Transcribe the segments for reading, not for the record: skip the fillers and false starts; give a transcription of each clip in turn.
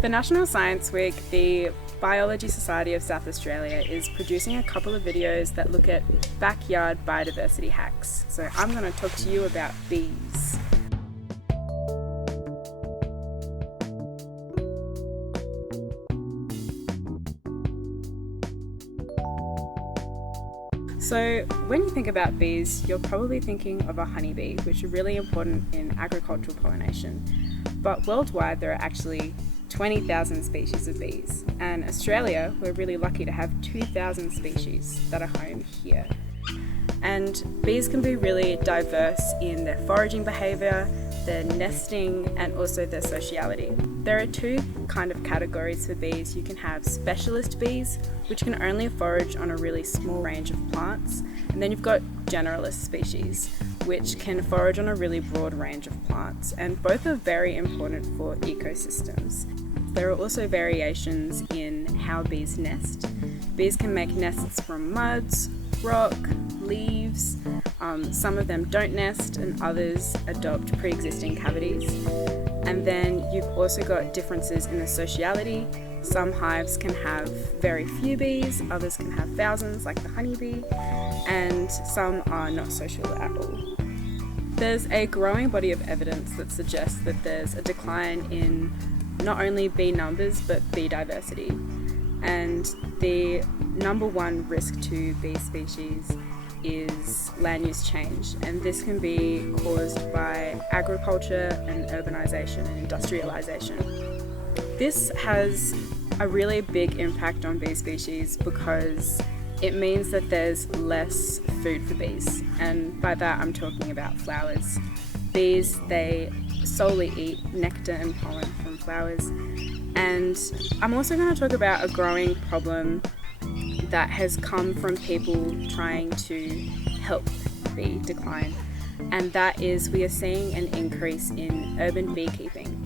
For National Science Week, the Biology Society of South Australia is producing a couple of videos that look at backyard biodiversity hacks. So I'm going to talk to you about bees. So when you think about bees, you're probably thinking of a honeybee, which are really important in agricultural pollination. But worldwide, there are actually 20,000 species of bees. And Australia, we're really lucky to have 2,000 species that are home here. And bees can be really diverse in their foraging behaviour, their nesting, and also their sociality. There are two kind of categories for bees. You can have specialist bees, which can only forage on a really small range of plants. And then you've got generalist species, which can forage on a really broad range of plants. And both are very important for ecosystems. There are also variations in how bees nest. Bees can make nests from muds, rock, leaves. Some of them don't nest and others adopt pre-existing cavities. And then you've also got differences in the sociality. Some hives can have very few bees, others can have thousands like the honeybee, and some are not social at all. There's a growing body of evidence that suggests that there's a decline in not only bee numbers but bee diversity. And the number one risk to bee species is land use change, and this can be caused by agriculture and urbanisation and industrialisation. This has a really big impact on bee species because it means that there's less food for bees, and by that I'm talking about flowers. Bees, they solely eat nectar and pollen from flowers. And I'm also going to talk about a growing problem that has come from people trying to help bee decline, and that is we are seeing an increase in urban beekeeping.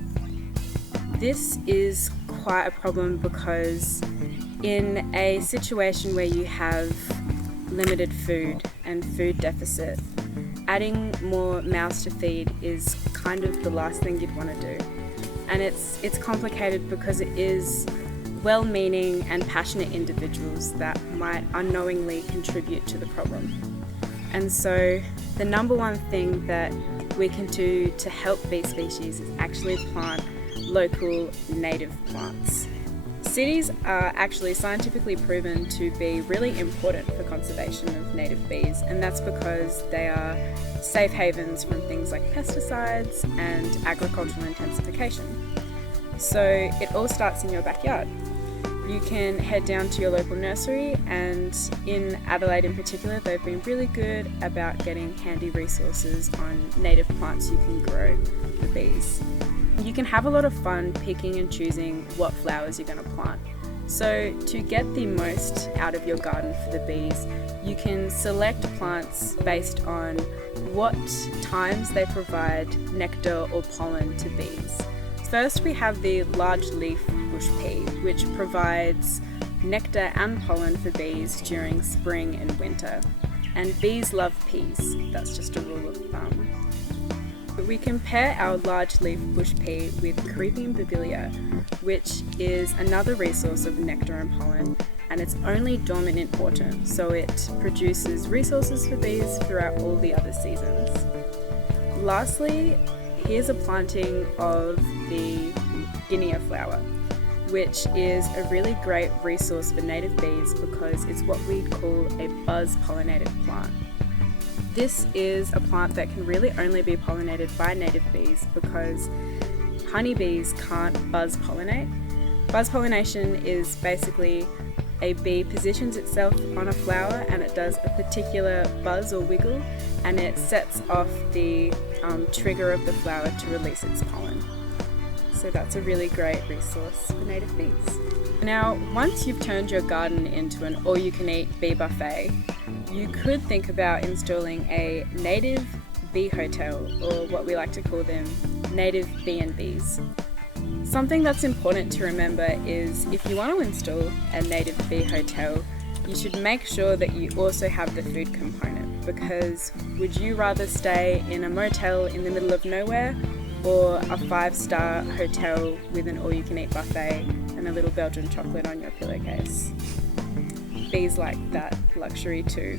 This is quite a problem because in a situation where you have limited food and food deficit, adding more mouths to feed is kind of the last thing you'd want to do. And it's complicated because it is well-meaning and passionate individuals that might unknowingly contribute to the problem. And so the number one thing that we can do to help bee species is actually plant local native plants. Cities are actually scientifically proven to be really important for conservation of native bees, and that's because they are safe havens from things like pesticides and agricultural intensification. So it all starts in your backyard. You can head down to your local nursery, and in Adelaide in particular, they've been really good about getting handy resources on native plants you can grow for bees. You can have a lot of fun picking and choosing what flowers you're going to plant. So to get the most out of your garden for the bees, you can select plants based on what times they provide nectar or pollen to bees. First, we have the large leaf bush pea, which provides nectar and pollen for bees during spring and winter. And bees love peas, that's just a rule of thumb. But we can pair our large leaf bush pea with creeping bubillia, which is another resource of nectar and pollen, and it's only dormant in autumn, so it produces resources for bees throughout all the other seasons. Lastly, here's a planting of the guinea flower, which is a really great resource for native bees because it's what we'd call a buzz pollinated plant. This is a plant that can really only be pollinated by native bees because honeybees can't buzz pollinate. Buzz pollination is basically a bee positions itself on a flower and it does a particular buzz or wiggle, and it sets off the trigger of the flower to release its pollen. So that's a really great resource for native bees. Now, once you've turned your garden into an all-you-can-eat bee buffet, you could think about installing a native bee hotel, or what we like to call them, native B&Bs. Something that's important to remember is if you want to install a native bee hotel, you should make sure that you also have the food component, because would you rather stay in a motel in the middle of nowhere or a 5-star hotel with an all-you-can-eat buffet and a little Belgian chocolate on your pillowcase. Bees like that luxury too.